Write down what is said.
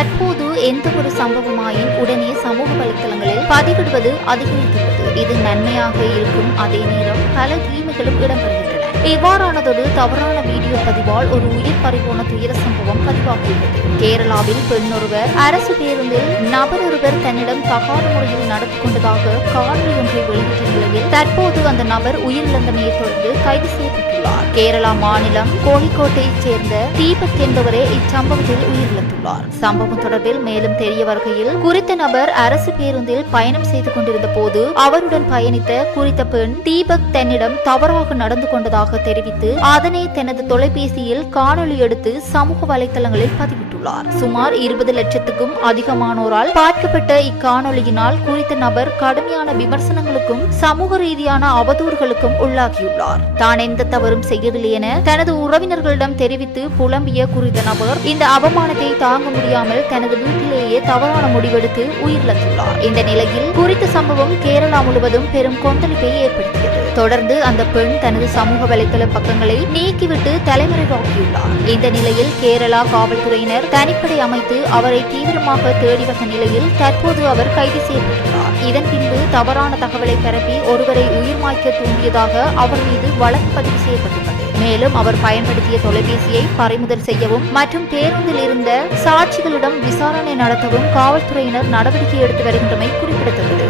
தற்போது எந்த ஒரு சம்பவமாயின் உடனே சமூக வலைத்தளங்களில் பதிவிடுவது அதிகரித்துள்ளது. இது நன்மையாக இருக்கும். அதே நேரம் பல தீமைகளும் இடம்பெறுகிறது இவ்வாறானதொரு தவறான வீடியோ பதிவால் ஒரு உயிர் பறிபோன துயர சம்பவம் பதிவாகியுள்ளது. கேரளாவில் பெண் ஒருவர் அரசு பேருந்தில் நபர் ஒருவர் தன்னிடம் தகாத முறையில் நடந்து கொண்டதாக காணொலி ஒன்றை வெளியிட்ட நிலையில் தற்போது அந்த நபர் உயிரிழந்தமையை தொடர்ந்து கைது செய்யப்பட்டுள்ளார். கேரளா மாநிலம் கோழிக்கோட்டையைச் சேர்ந்த தீபக் என்பவரே இச்சம்பவத்தில் உயிரிழந்துள்ளார். சம்பவம் தொடர்பில் மேலும் தெரிய வருகையில் குறித்த நபர் அரசு பேருந்தில் பயணம் செய்து கொண்டிருந்த போது அவருடன் பயணித்த குறித்த பெண் தீபக் தன்னிடம் தவறாக நடந்து கொண்டதாக தெரிவித்து அதனை தனது தொலைபேசியில் காணொலி எடுத்து சமூக வலைதளங்களில் பதிவிட்டுள்ளார் சுமார் இருபது லட்சத்துக்கும் அதிகமானோரால் பார்க்கப்பட்ட இக்காணொலியினால் குறித்த நபர் கடுமையான விமர்சனங்களுக்கும் சமூக ரீதியான அவதூறுகளுக்கும் உள்ளாகியுள்ளார். தான் எந்த தவறும் செய்யவில்லை என தனது உறவினர்களிடம் தெரிவித்து புலம்பிய குறித்த நபர் இந்த அவமானத்தை தாங்க முடியாமல் தனது வீட்டிலேயே தவறான முடிவெடுத்து உயிரிழந்துள்ளார். இந்த நிலையில் குறித்த சம்பவம் கேரளா முழுவதும் பெரும் கொந்தளிப்பை ஏற்படுத்தியது. தொடர்ந்து அந்த பெண் தனது சமூக வலைதள பக்கங்களை நீக்கிவிட்டு தலைமறைவாக்கியுள்ளார். இந்த நிலையில் கேரளா காவல்துறையினர் தனிப்படை அமைத்து அவரை தீவிரமாக தேடி வந்த நிலையில் தற்போது அவர் கைது செய்யப்பட்டுள்ளார். இதன் பின்பு தவறான தகவலை பரப்பி ஒருவரை உயிர் மாய்க்க தூண்டியதாக அவர் மீது வழக்கு பதிவு செய்யப்பட்டுள்ளது. மேலும் அவர் பயன்படுத்திய தொலைபேசியை பறிமுதல் செய்யவும் மற்றும் பேருந்தில் இருந்த சாட்சிகளிடம் விசாரணை நடத்தவும் காவல்துறையினர் நடவடிக்கை எடுத்து வருகின்றமை குறிப்பிடத்தக்கது.